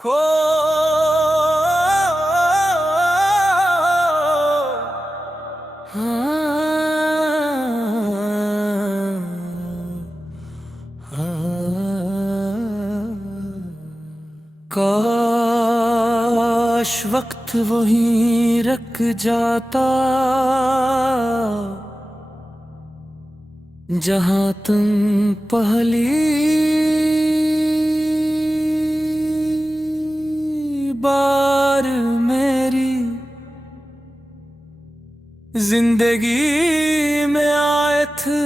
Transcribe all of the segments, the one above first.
हो काश वक्त वहीं रुक जाता जहां तुम पहली बार मेरी जिंदगी में आए थे।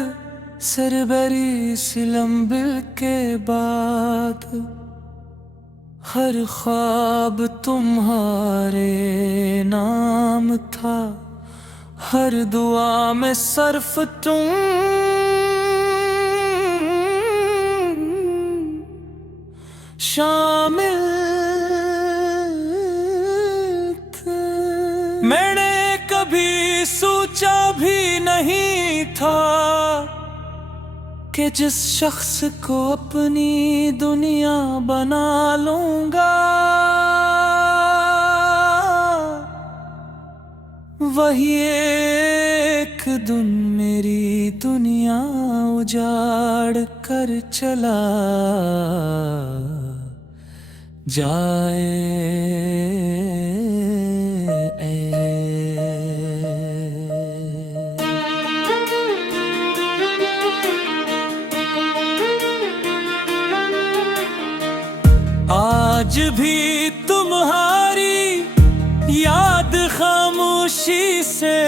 सरबरी सिलंबिल के बाद हर ख्वाब तुम्हारे नाम था, हर दुआ में सर्फ तुम शामिल थे। मैंने कभी सोचा भी नहीं था कि जिस शख्स को अपनी दुनिया बना लूंगा वही एक दिन मेरी दुनिया उजाड़ कर चला आज भी तुम्हारी याद खामोशी से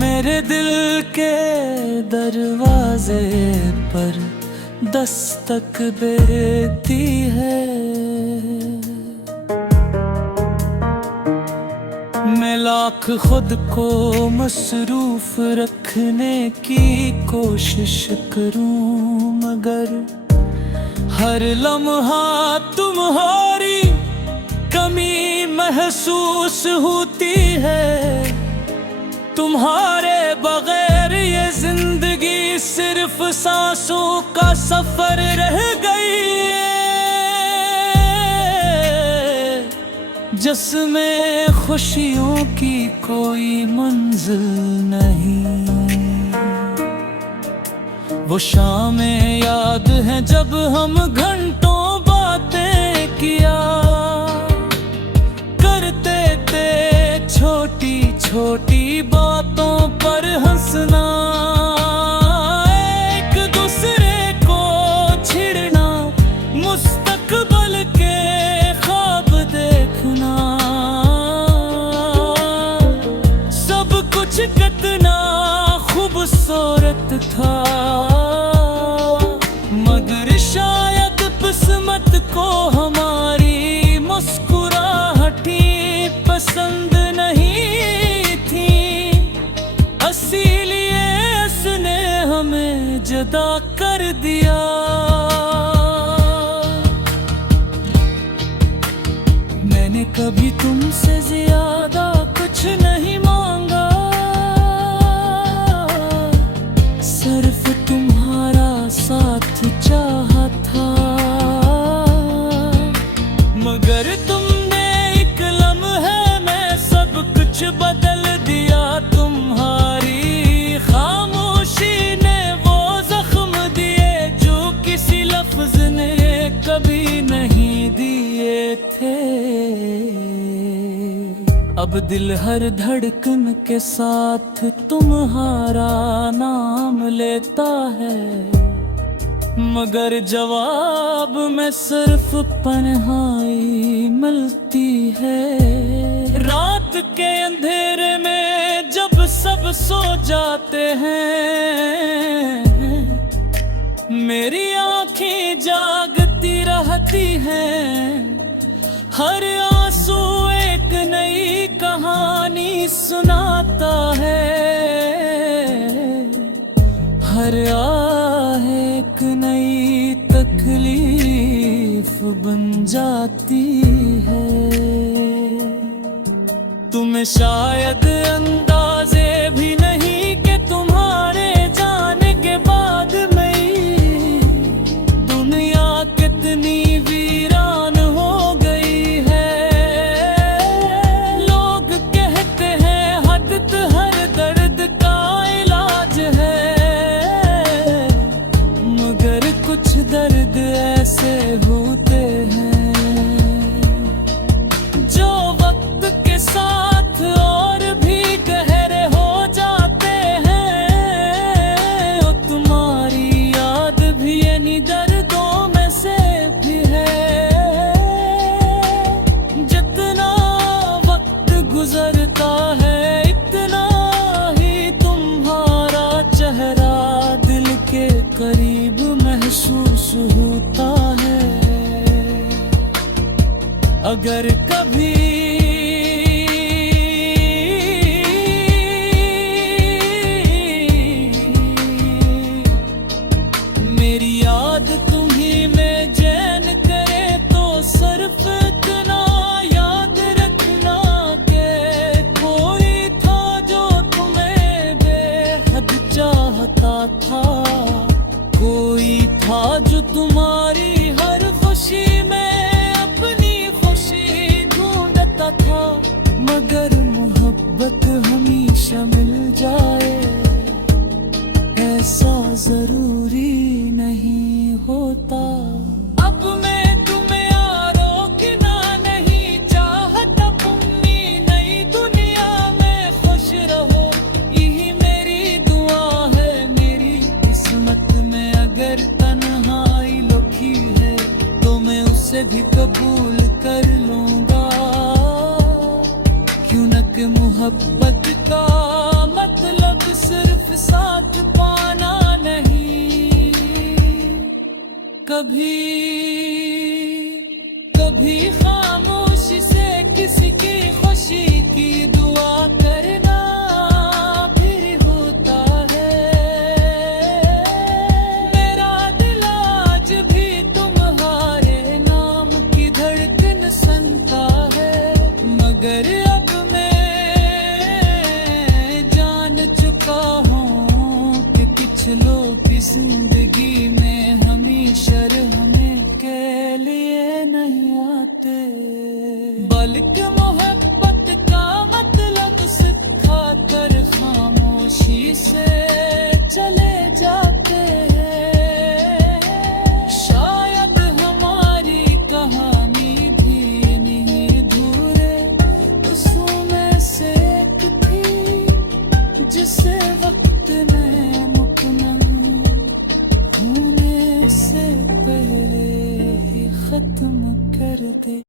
मेरे दिल के दरवाजे पर दस्तक देती है। मैं लाख खुद को मसरूफ रखने की कोशिश करूं मगर हर लम्हा तुम्हारी कमी महसूस होती है। तुम्हारे बगैर ये जिंदगी सिर्फ सांसों का सफर रह गई है, जिसमें खुशियों की कोई मंजिल नहीं। वो शामें याद हैं जब हम घंटों बातें किया करते थे, छोटी छोटी बातों पर हंसना, एक दूसरे को छिड़ना, मुस्तकबल के ख्वाब देखना। सब कुछ कितना खूबसूरत था मगर शायद किस्मत को हमारी मुस्कुराहटें पसंद नहीं थी, इसीलिए इसने हमें जुदा कर दिया। मैंने कभी तुमसे ज्यादा कुछ नहीं मांगा, सिर्फ तुम्हारा साथ चाहा था, मगर तुमने एक लम्हे में सब कुछ बदल दिया। तुम्हारी खामोशी ने वो जख्म दिए जो किसी लफ्ज ने कभी नहीं दिए थे। अब दिल हर धड़कन के साथ तुम्हारा नाम लेता है, मगर जवाब में सिर्फ तन्हाई मिलती है। रात के अंधेरे में जब सब सो जाते हैं, मेरी आँखें जागती रहती हैं, हर आंसू एक नई कहानी सुनाता है, हर आह एक नई तकलीफ बन जाती है। तुम्हें शायद अंदाजे भी नहीं कि तुम्हारे जाने के बाद मेरी दुनिया कितनी वीरान हो अगर कभी मेरी याद तुम्हीं में चैन करे तो सिर्फ इतना याद रखना के कोई था जो तुम्हें बेहद चाहता था, कोई था जो तुम्हारी हर खुशी में अपनी खुशी ढूंढता था। मगर मोहब्बत हमेशा मिल जाए ऐसा जरूरी नहीं होता। अब मैं तुम्हें रोकना नहीं चाहता, अपनी नई दुनिया में खुश रहो यही मेरी दुआ है। मेरी किस्मत में अगर तन्हाई लिखी है तो मैं उसे भी कबूल कर लूंगा, क्यों न कि मोहब्बत का मतलब सिर्फ साथ पाना नहीं। कभी कभी खामोशी से किसी की खुशी की दुआ करना फिर होता है। मेरा दिल आज भी तुम्हारे नाम की धड़कन सुनता है, मगर अब मैं जान चुका हूँ कि कुछ लोग की जिंदगी में हमेशा रहने के लिए नहीं आते, बल्कि मोहब्बत का मतलब सिखा कर खामोशी से चले जाते हैं। शायद हमारी कहानी भी नहीं अधूरे उसों में से एक थी, जिसे वक्त ने मुकम्मल होने से पहले ही खत्म कर दे।